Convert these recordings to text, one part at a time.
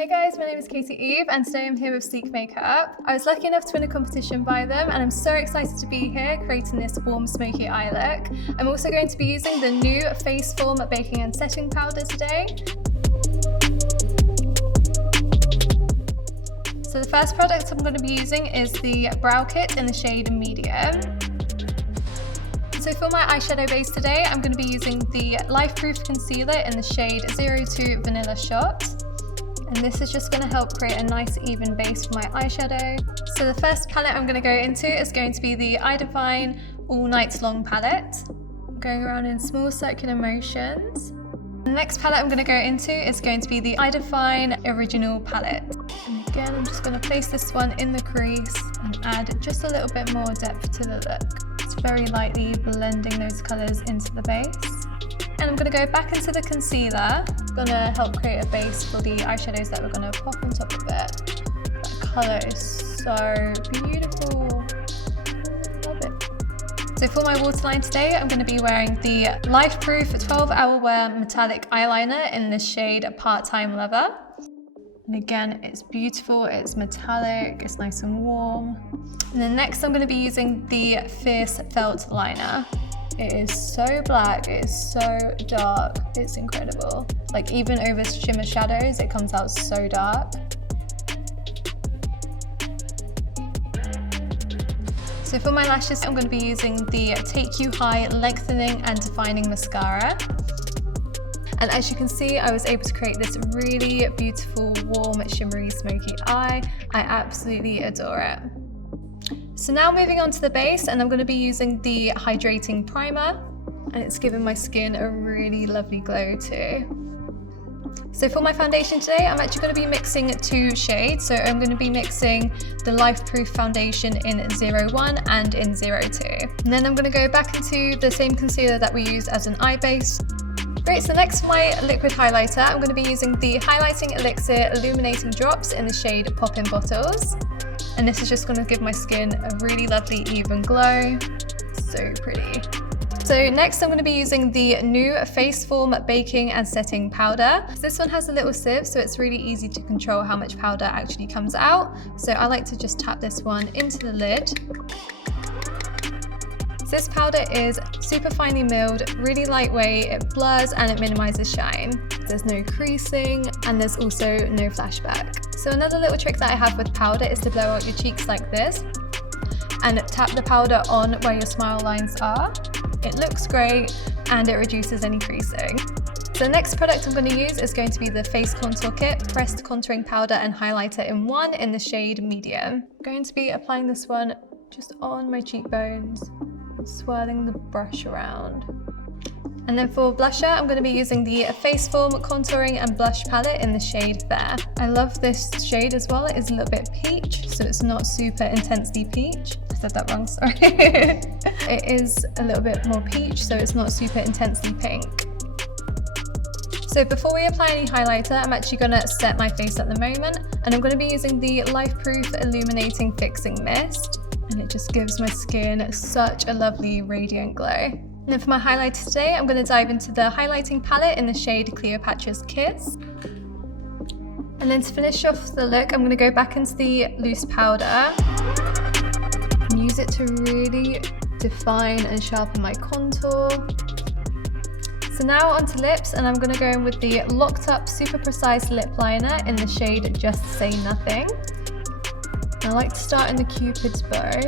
Hey guys, my name is Katie Eve and today I'm here with Sleek Makeup. I was lucky enough to win a competition by them and I'm so excited to be here creating this warm smoky eye look. I'm also going to be using the new Face Form Baking and Setting Powder today. So the first product I'm going to be using is the Brow Kit in the shade Medium. So for my eyeshadow base today, I'm going to be using the Life Proof Concealer in the shade 02 Vanilla Shot. And this is just going to help create a nice even base for my eyeshadow. So the first palette I'm going to go into is going to be the Eye Define All Night Long palette. Going around in small circular motions. The next palette I'm going to go into is going to be the Eye Define Original palette. And again, I'm just going to place this one in the crease and add just a little bit more depth to the look. Just very lightly blending those colours into the base. And I'm going to go back into the concealer. I'm going to help create a base for the eyeshadows that we're going to pop on top of it. That colour is so beautiful. Love it. So for my waterline today, I'm going to be wearing the Life Proof 12-Hour Wear Metallic Eyeliner in the shade Part-Time Lover. And again, it's beautiful, it's metallic, it's nice and warm. And then next I'm going to be using the Fierce Felt Liner. It is so black, it is so dark, it's incredible. Like even over shimmer shadows, it comes out so dark. So for my lashes, I'm going to be using the Take You High Lengthening and Defining Mascara. And as you can see, I was able to create this really beautiful, warm, shimmery, smoky eye. I absolutely adore it. So now moving on to the base, and I'm going to be using the Hydrating Primer, and it's giving my skin a really lovely glow too. So for my foundation today, I'm actually going to be mixing two shades. So I'm going to be mixing the Life Proof Foundation in 01 and in 02. And then I'm going to go back into the same concealer that we used as an eye base. Great, so next for my liquid highlighter, I'm going to be using the Highlighting Elixir Illuminating Drops in the shade Pop-In Bottles. And this is just going to give my skin a really lovely even glow. So pretty. So next I'm going to be using the new Face Form Baking and Setting Powder. This one has a little sieve, so it's really easy to control how much powder actually comes out. So I like to just tap this one into the lid. This powder is super finely milled, really lightweight, it blurs and it minimizes shine. There's no creasing and there's also no flashback. So another little trick that I have with powder is to blow out your cheeks like this and tap the powder on where your smile lines are. It looks great and it reduces any creasing. So the next product I'm going to use is going to be the Face Contour Kit Pressed Contouring Powder and Highlighter in 1 in the shade Medium. I'm going to be applying this one just on my cheekbones, swirling the brush around. And then for blusher, I'm going to be using the Face Form Contouring and Blush Palette in the shade Fair. I love this shade as well. It is a little bit peach, so it's not super intensely peach. I said that wrong, sorry. It is a little bit more peach, so it's not super intensely pink. So before we apply any highlighter, I'm actually going to set my face at the moment, and I'm going to be using the Life Proof Illuminating Fixing Mist. And it just gives my skin such a lovely radiant glow. And then for my highlighter today, I'm going to dive into the highlighting palette in the shade Cleopatra's Kiss. And then to finish off the look, I'm going to go back into the loose powder and use it to really define and sharpen my contour. So now onto lips, and I'm going to go in with the Locked Up Super Precise Lip Liner in the shade Just Say Nothing. I like to start in the Cupid's bow.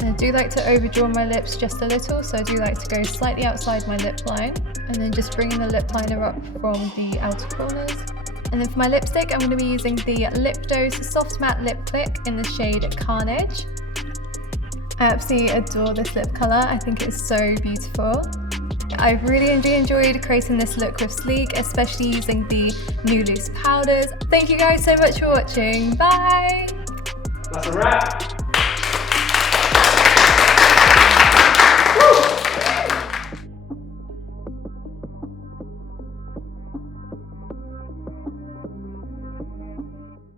And I do like to overdraw my lips just a little, so I do like to go slightly outside my lip line and then just bringing the lip liner up from the outer corners. And then for my lipstick, I'm going to be using the Lip Dose Soft Matte Lip Click in the shade Carnage. I absolutely adore this lip colour, I think it's so beautiful. I've really enjoyed creating this look with Sleek, especially using the new loose powders. Thank you guys so much for watching. Bye! That's a wrap!